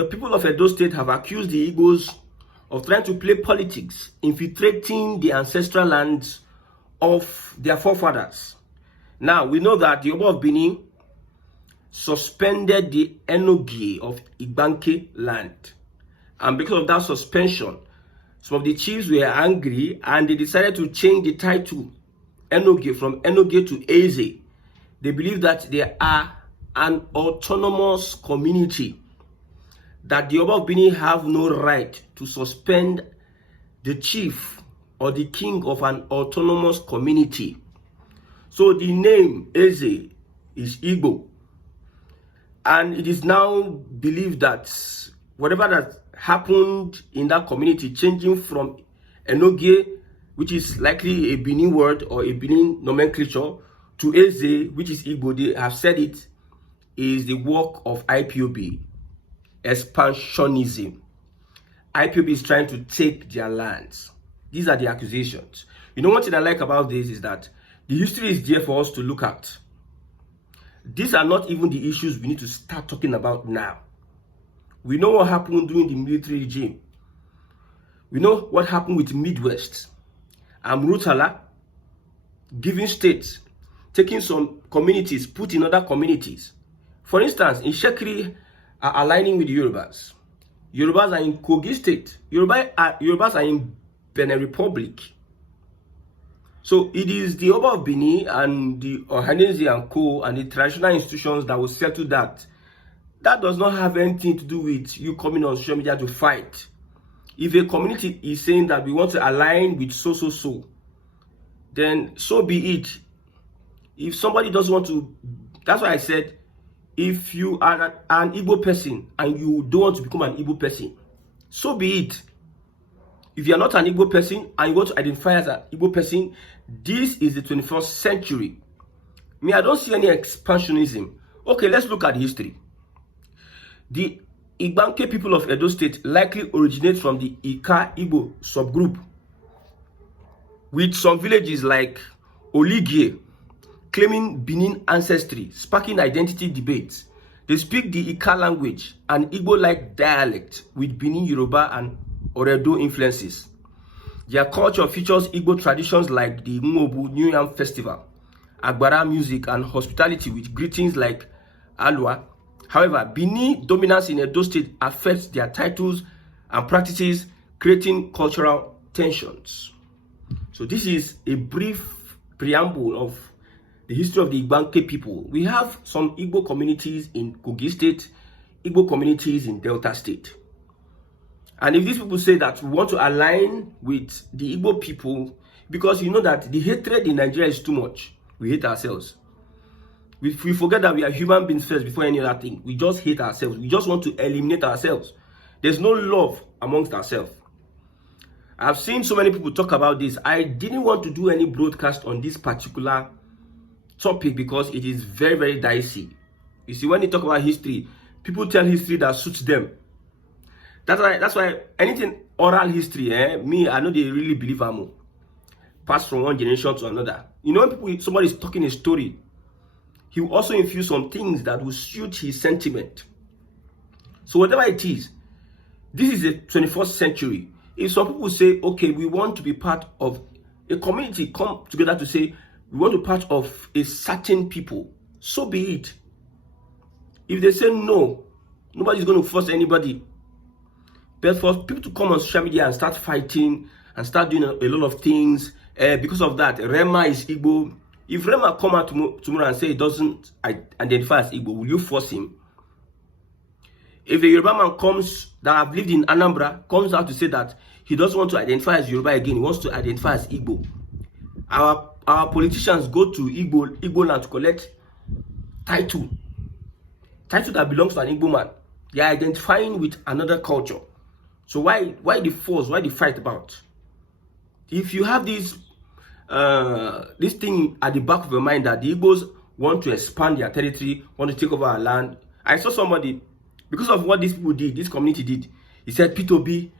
The people of Edo State have accused the Igbos of trying to play politics, infiltrating the ancestral lands of their forefathers. Now, we know that the Oba of Benin suspended the Enogie of Igbanke land. And because of that suspension, some of the chiefs were angry and they decided to change the title Enogie from Enogie to Eze. They believe that they are an autonomous community, that the Oba of Benin have no right to suspend the chief or the king of an autonomous community. So the name Eze is Igbo. And it is now believed that whatever that happened in that community, changing from Enogie, which is likely a Benin word or a Benin nomenclature, to Eze, which is Igbo, they have said it is the work of IPOB, expansionism. IPOB is trying to take their lands. These are the accusations. You know, one thing I like about this is that the history is there for us to look at. These are not even the issues we need to start talking about now. We know what happened during the military regime. We know what happened with Midwest. Amrutala giving states, taking some communities, put in other communities. For instance, in Shekiri are aligning with the Yorubas. Yorubas are in Kogi State. Yorubas are in Benin Republic. So it is the Oba of Benin and the Ohanese and Co. and the traditional institutions that will settle that. That does not have anything to do with you coming on social media to fight. If a community is saying that we want to align with so, then so be it. If somebody doesn't want to, that's why I said, if you are an Igbo person and you don't want to become an Igbo person, so be it. If you are not an Igbo person and you want to identify as an Igbo person, this is the 21st century. Me, I don't see any expansionism. Okay, let's look at history. The Igbanke people of Edo State likely originate from the Ika Igbo subgroup, with some villages like Oligie claiming Benin ancestry, sparking identity debates. They speak the Ika language, an Igbo-like dialect with Benin Yoruba and Oredo influences. Their culture features Igbo traditions like the Mmobu New Yam Festival, Agbara music, and hospitality with greetings like Alwa. However, Benin dominance in Edo State affects their titles and practices, creating cultural tensions. So this is a brief preamble of the history of the Igbanke people. We have some Igbo communities in Kogi State, Igbo communities in Delta State. And if these people say that we want to align with the Igbo people, because you know that the hatred in Nigeria is too much. We hate ourselves. We forget that we are human beings first before any other thing. We just hate ourselves. We just want to eliminate ourselves. There's no love amongst ourselves. I've seen so many people talk about this. I didn't want to do any broadcast on this particular topic because it is very, very dicey. You see, when you talk about history, people tell history that suits them. That's why anything oral history, me, I know they really believe I'm pass from one generation to another. You know, when somebody is talking a story, he will also infuse some things that will suit his sentiment. So whatever it is, this is the 21st century. If some people say, okay, we want to be part of a community, come together to say, we want to be part of a certain people, so be it. If they say no, nobody's going to force anybody. But for people to come on social media and start fighting and start doing a lot of things, because of that, Rema is Igbo. If Rema come out tomorrow and say he doesn't identify as Igbo, will you force him? If a Yoruba man comes that have lived in Anambra, comes out to say that he doesn't want to identify as Yoruba again, he wants to identify as Igbo. Our politicians go to Igbo land to collect title that belongs to an Igbo man. They are identifying with another culture. So why the force? Why the fight about? If you have this thing at the back of your mind that the Igbos want to expand their territory, want to take over our land. I saw somebody, because of what these people did, this community did, he said P2B,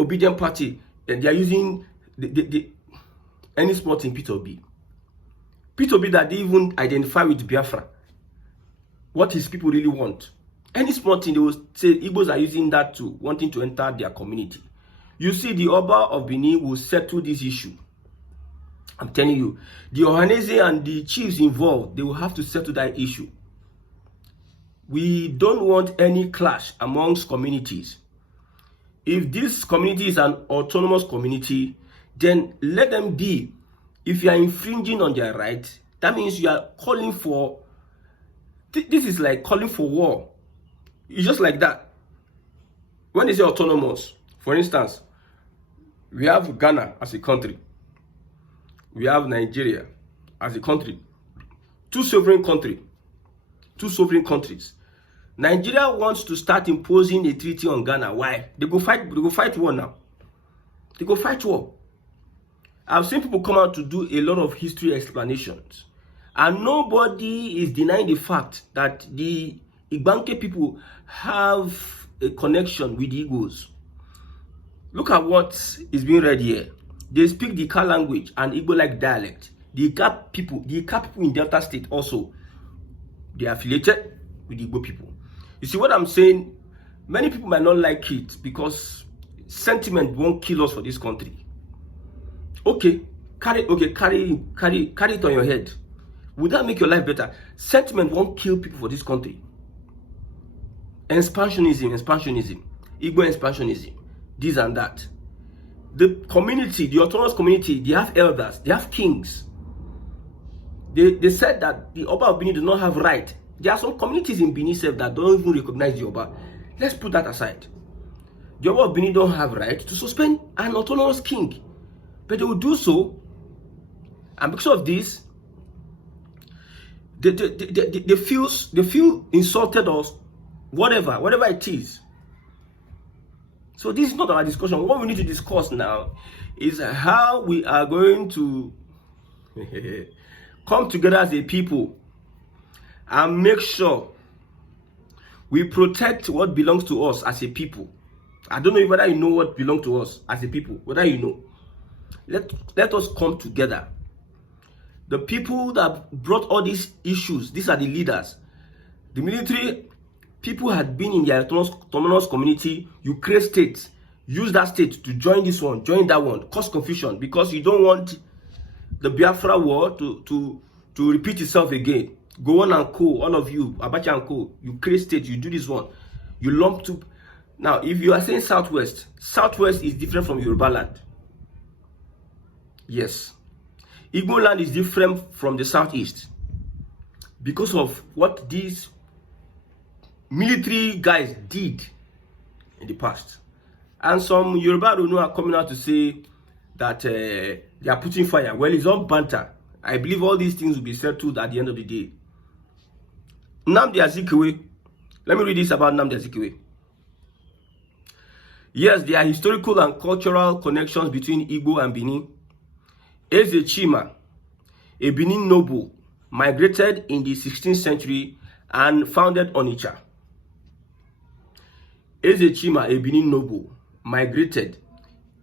obedient party, and they are using any spot in P2B. P2B that they even identify with Biafra. What his people really want. Any small thing, they will say Igbos are using that to wanting to enter their community. You see, the Oba of Benin will settle this issue. I'm telling you, the Ohanese and the chiefs involved, they will have to settle that issue. We don't want any clash amongst communities. If this community is an autonomous community, then let them be. If you are infringing on their rights, that means you are calling for, this is like calling for war. It's just like that. When they say autonomous, for instance, we have Ghana as a country. We have Nigeria as a country. Two sovereign countries. Nigeria wants to start imposing a treaty on Ghana. Why? They go fight war now. They go fight war. I've seen people come out to do a lot of history explanations. And nobody is denying the fact that the Igbanke people have a connection with the Igbos. Look at what is being read here. They speak the Ika language and Igbo-like dialect. The Ika people in Delta State also, they are affiliated with the Igbo people. You see what I'm saying? Many people might not like it because sentiment won't kill us for this country. Okay, carry it on your head. Would that make your life better? Sentiment won't kill people for this country. Expansionism, Igbo expansionism, this and that. The community, the autonomous community, they have elders, they have kings. They said that the Oba of Benin does not have right. There are some communities in Benin that don't even recognize the Oba. Let's put that aside. The Oba of Benin don't have right to suspend an autonomous king. But they will do so. And because of this, they feel insulted or whatever it is. So this is not our discussion. What we need to discuss now is how we are going to come together as a people and make sure we protect what belongs to us as a people. I don't know whether you know what belongs to us as a people, whether you know. Let us come together. The people that brought all these issues, these are the leaders. The military people had been in the autonomous community. You create states, use that state to join this one, join that one, cause confusion because you don't want the Biafra war to repeat itself again. Go on and co, all of you, Abacha and co, you create states, you do this one, you lump to. Now, if you are saying Southwest is different from Yoruba land. Yes. Igbo land is different from the Southeast because of what these military guys did in the past. And some Yoruba don't know are coming out to say that they are putting fire. Well, it's all banter. I believe all these things will be settled at the end of the day. Nnamdi Azikiwe. Let me read this about Nnamdi Azikiwe. Yes, there are historical and cultural connections between Igbo and Benin. Eze Chima, a Benin noble, migrated in the 16th century and founded Onitsha. Eze Chima, a Benin noble, migrated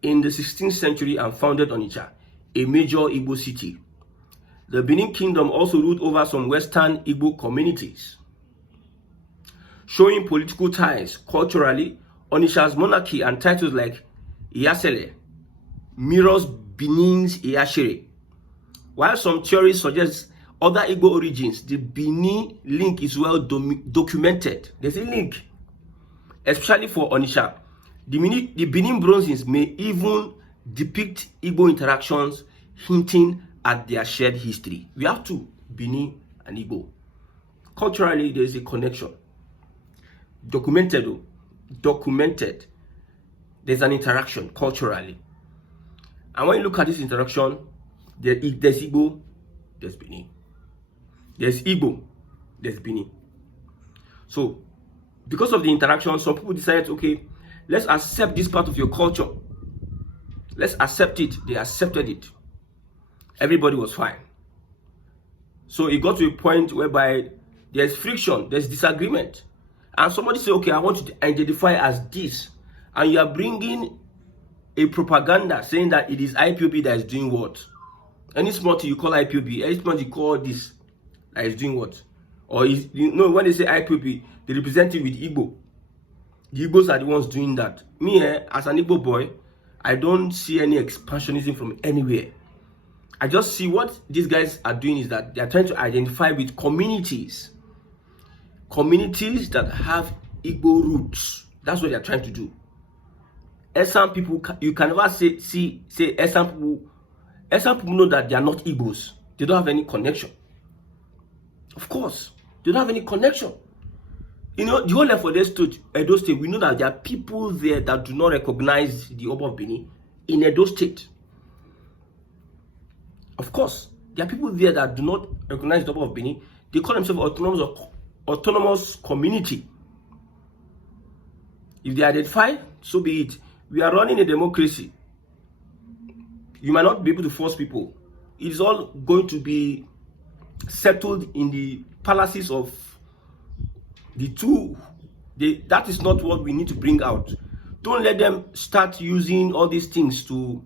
in the 16th century and founded Onitsha, a major Igbo city. The Benin Kingdom also ruled over some western Igbo communities. Showing political ties culturally, Onitsha's monarchy and titles like Iyasele mirrors Benin's Iyashere. While some theories suggest other Igbo origins, the Benin link is well documented. There's a link, especially for Onitsha. The Benin bronzes may even depict Igbo interactions, hinting at their shared history. We have two, Benin and Igbo. Culturally, there is a connection. Documented. There's an interaction culturally. And when you look at this interaction, there's Igbo, there's Benin. There's Igbo, there's Benin. So, because of the interaction, some people decided, okay, let's accept this part of your culture. Let's accept it. They accepted it. Everybody was fine. So it got to a point whereby there's friction, there's disagreement. And somebody say, okay, I want to identify as this. And you are bringing a propaganda saying that it is IPOB that is doing what? Any small thing you call IPOB, any small thing you call this that is doing what? Or is, you know, when they say IPOB, they represent it with Igbo. The Igbos are the ones doing that. Me, as an Igbo boy, I don't see any expansionism from anywhere. I just see what these guys are doing is that they are trying to identify with communities that have Igbo roots. That's what they are trying to do. Esan people, you can never say Esan people. Esan people know that they are not Igbos. They don't have any connection. Of course, they don't have any connection. You know, the whole of Edo State, we know that there are people there that do not recognize the Oba of Benin in Edo State. Of course, there are people there that do not recognize the Oba of Benin. They call themselves autonomous community. If they identify, so be it. We are running a democracy. You might not be able to force people. It's all going to be settled in the palaces of the two. That is not what we need to bring out. Don't let them start using all these things to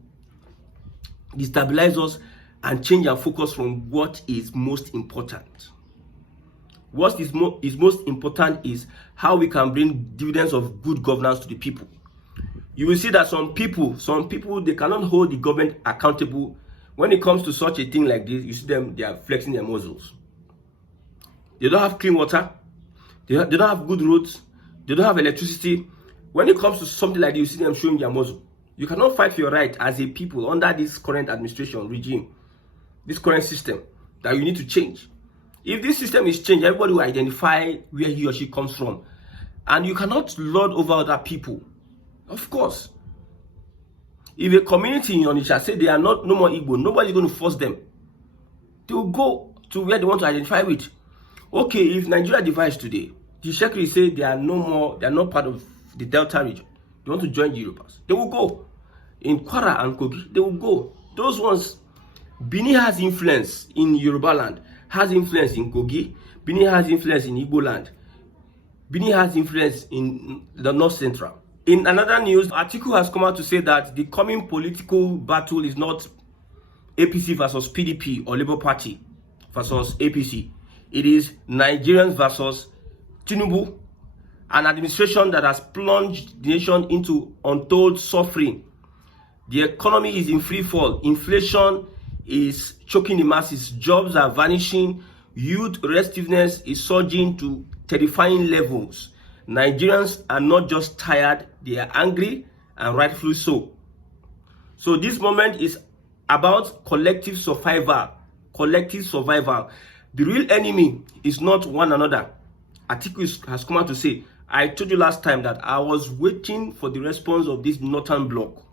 destabilize us and change our focus from what is most important. What is most important is how we can bring dividends of good governance to the people. You will see that some people, they cannot hold the government accountable. When it comes to such a thing like this, you see them, they are flexing their muscles. They don't have clean water. They don't have good roads. They don't have electricity. When it comes to something like this, you see them showing their muscle. You cannot fight for your right as a people under this current administration regime, this current system that you need to change. If this system is changed, everybody will identify where he or she comes from. And you cannot lord over other people. Of course. If a community in Onitsha say they are no more Igbo, nobody's going to force them. They will go to where they want to identify with. Okay, if Nigeria divides today, the Shekri say they are not part of the Delta region. They want to join the Yorubas. They will go. In Kwara and Kogi, they will go. Those ones, Benin has influence in Yoruba land, has influence in Kogi. Benin has influence in Igbo land. Benin has influence in the North Central. In another news, Atiku has come out to say that the coming political battle is not APC versus PDP or Labour Party versus APC. It is Nigerians versus Tinubu, an administration that has plunged the nation into untold suffering. The economy is in free fall. Inflation is choking the masses. Jobs are vanishing. Youth restiveness is surging to terrifying levels. Nigerians are not just tired, they are angry, and rightfully so. So this moment is about collective survival. Collective survival. The real enemy is not one another. Atiku has come out to say, I told you last time that I was waiting for the response of this northern bloc.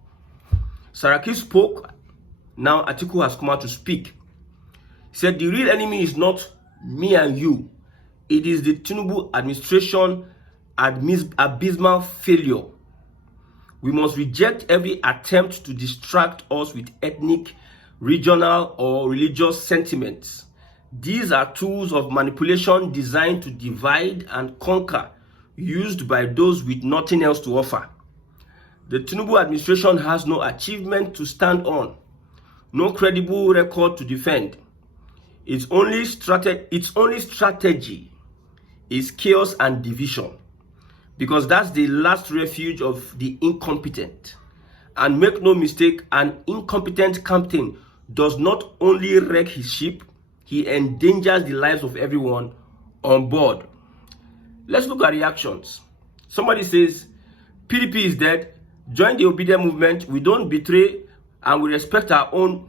Saraki spoke, now Atiku has come out to speak. He said the real enemy is not me and you. It is the Tinubu administration abysmal failure. We must reject every attempt to distract us with ethnic, regional, or religious sentiments. These are tools of manipulation designed to divide and conquer, used by those with nothing else to offer. The Tinubu administration has no achievement to stand on, no credible record to defend. Its only strategy is chaos and division, because that's the last refuge of the incompetent. And make no mistake, an incompetent captain does not only wreck his ship, he endangers the lives of everyone on board. Let's look at reactions. Somebody says, PDP is dead, join the obedient movement, we don't betray and we respect our own.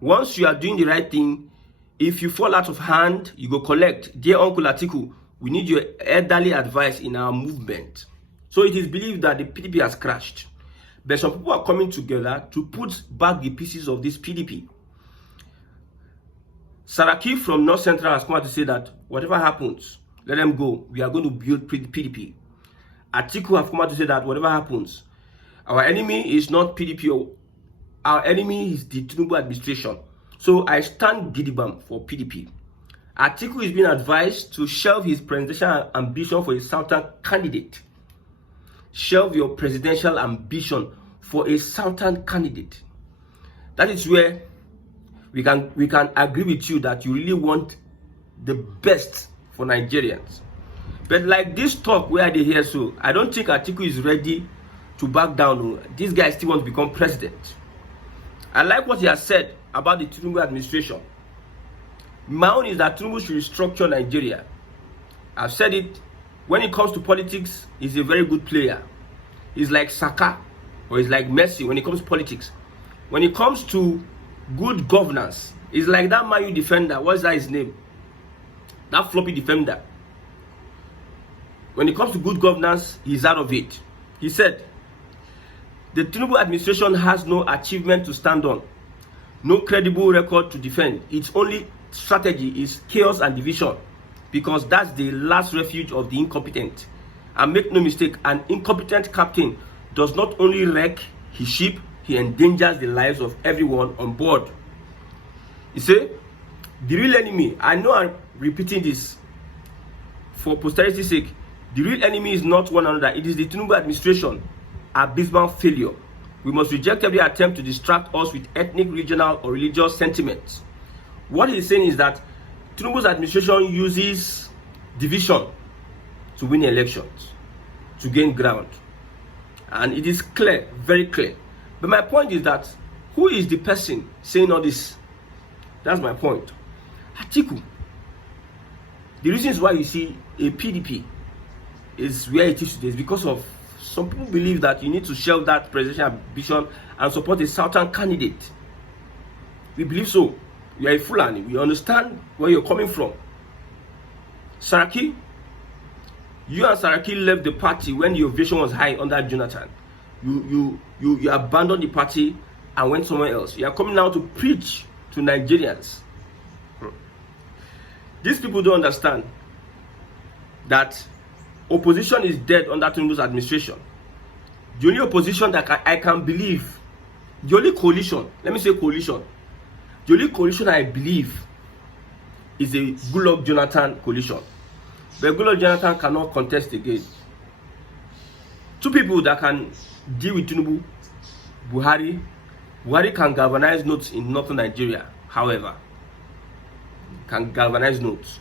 Once you are doing the right thing, if you fall out of hand, you go collect. Dear Uncle Atiku, we need your elderly advice in our movement. So it is believed that the PDP has crashed. But some people are coming together to put back the pieces of this PDP. Saraki from North Central has come out to say that whatever happens, let them go. We are going to build PDP. Atiku have come out to say that whatever happens, our enemy is not PDP. Our enemy is the Tinubu administration. So I stand gidigam for PDP. Atiku is being advised to shelve his presidential ambition for a southern candidate. Shelve your presidential ambition for a southern candidate. That is where we can agree with you that you really want the best for Nigerians. But like this talk where they hear so, I don't think Atiku is ready to back down. This guy still wants to become president. I like what he has said about the Tinubu administration. My own is that Tinubu should restructure Nigeria. I've said it. When it comes to politics, he's a very good player. He's like Saka or he's like Messi when it comes to politics. When it comes to good governance, he's like that Man U defender. What's that his name? That floppy defender. When it comes to good governance, he's out of it. He said, the Tinubu administration has no achievement to stand on, no credible record to defend. Its only strategy is chaos and division, because that's the last refuge of the incompetent. And make no mistake, an incompetent captain does not only wreck his ship, he endangers the lives of everyone on board. You see, the real enemy, I know I'm repeating this for posterity's sake, the real enemy is not one another, it is the Tinubu administration, abysmal failure. We must reject every attempt to distract us with ethnic, regional, or religious sentiments. What he's saying is that Tinubu's administration uses division to win elections, to gain ground. And it is clear, very clear. But my point is that, who is the person saying all this? That's my point. Atiku. The reasons why you see a PDP is where it is today is because of some people believe that you need to shelve that presidential ambition and support a southern candidate. We believe so. We are a Fulani. We understand where you're coming from. Saraki, you and Saraki left the party when your vision was high under Jonathan. You abandoned the party and went somewhere else. You are coming now to preach to Nigerians. These people don't understand that opposition is dead under Tinubu's administration. The only opposition that I can believe, the only coalition, let me say coalition, the only coalition I believe is a Goodluck Jonathan coalition. But Goodluck Jonathan cannot contest again. Two people that can deal with Tinubu, Buhari. Buhari can galvanize notes in northern Nigeria, however. Can galvanize notes.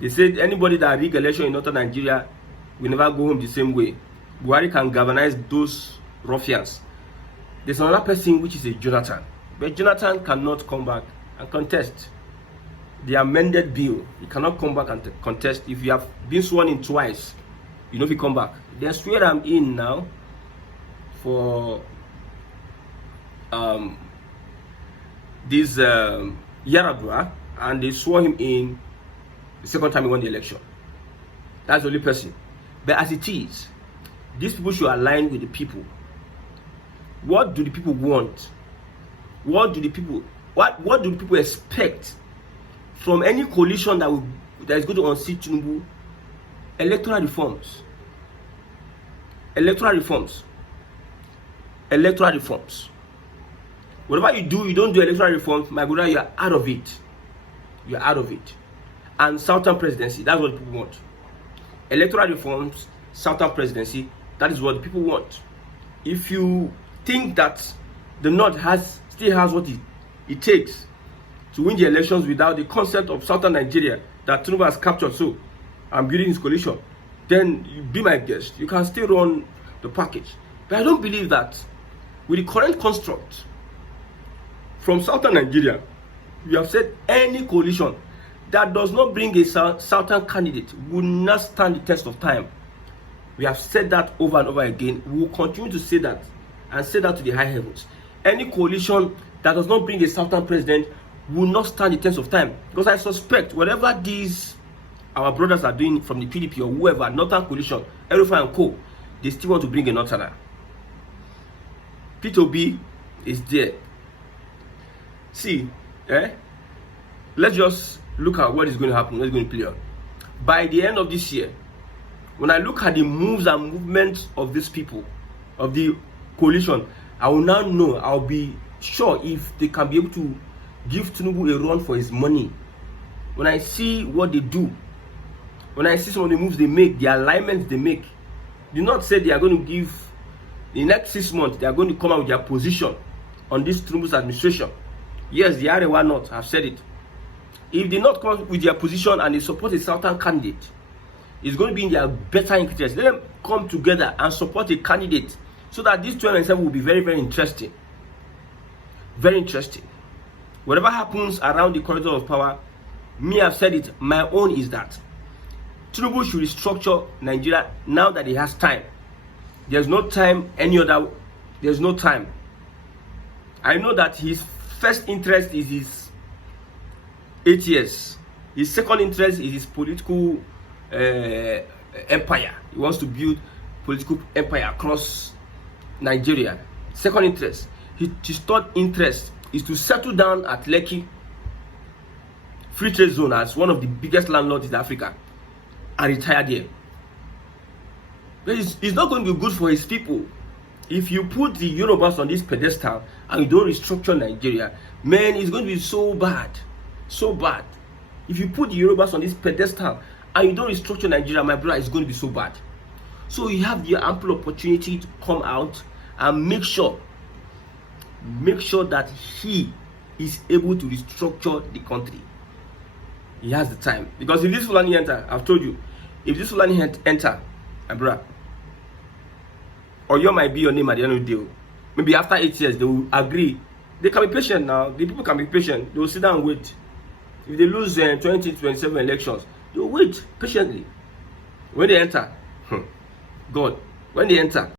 They said anybody that rig election in northern Nigeria will never go home the same way. Buhari can galvanize those ruffians. There's another person which is a Jonathan. But Jonathan cannot come back and contest. The amended bill, he cannot come back and contest. If you have been sworn in twice, you know if you come back. They swear I'm in now for this Yaradua, and they swore him in the second time he won the election. That's the only person. But as it is, these people should align with the people. What do the people want? What do the people expect from any coalition that is going to unseat Tinubu? Electoral reforms. Electoral reforms. Electoral reforms. Whatever you do, you don't do electoral reforms, my brother, you are out of it. You are out of it. And Southern presidency, that's what people want. Electoral reforms, Southern presidency, that is what the people want. If you think that the North still has what it takes to win the elections without the consent of Southern Nigeria that Tinubu has captured so and building his coalition, then you be my guest. You can still run the package. But I don't believe that with the current construct from Southern Nigeria, we have said any coalition that does not bring a Southern candidate will not stand the test of time. We have said that over and over again. We will continue to say that and say that to the high heavens. Any coalition that does not bring a Southern president will not stand the test of time. Because I suspect whatever these our brothers are doing from the PDP or whoever, Northern coalition, Erufai and Co., they still want to bring a Northerner. P2B is there. See, let's just look at what is going to happen, what is going to play out. By the end of this year, when I look at the moves and movements of these people, of the coalition, I will now know, I'll be sure if they can be able to give Tinubu a run for his money. When I see what they do, when I see some of the moves they make, the alignments they make, do not say they are going to give, the next 6 months, they are going to come out with their position on this Tinubu's administration. Yes, the Arewa North, I've said it. If they not come with their position and they support a certain candidate, it's going to be in their better interest. Let them come together and support a candidate so that this 2027 will be very, very interesting. Very interesting. Whatever happens around the corridor of power, me, I've said it, my own is that Tinubu should restructure Nigeria now that he has time. There's no time, there's no time. I know that his first interest is his 8 years. His second interest is his political empire. He wants to build political empire across Nigeria. Second interest. His third interest is to settle down at Lekki Free Trade Zone as one of the biggest landlords in Africa and retire there. But it's not going to be good for his people. If you put the Yorubas on this pedestal and you don't restructure Nigeria, man, it's going to be so bad. So bad. If you put the Yorubas on this pedestal and you don't restructure Nigeria, my brother, it's going to be so bad. So you have the ample opportunity to come out and make sure that he is able to restructure the country. He has the time. Because if this Fulani enter, I've told you, if this Fulani enter, my brother, or you might be your name at the end of the day. Maybe after 8 years, they will agree. They can be patient now. The people can be patient. They will sit down and wait. If they lose 2027 elections, they will wait patiently. When they enter, God, when they enter,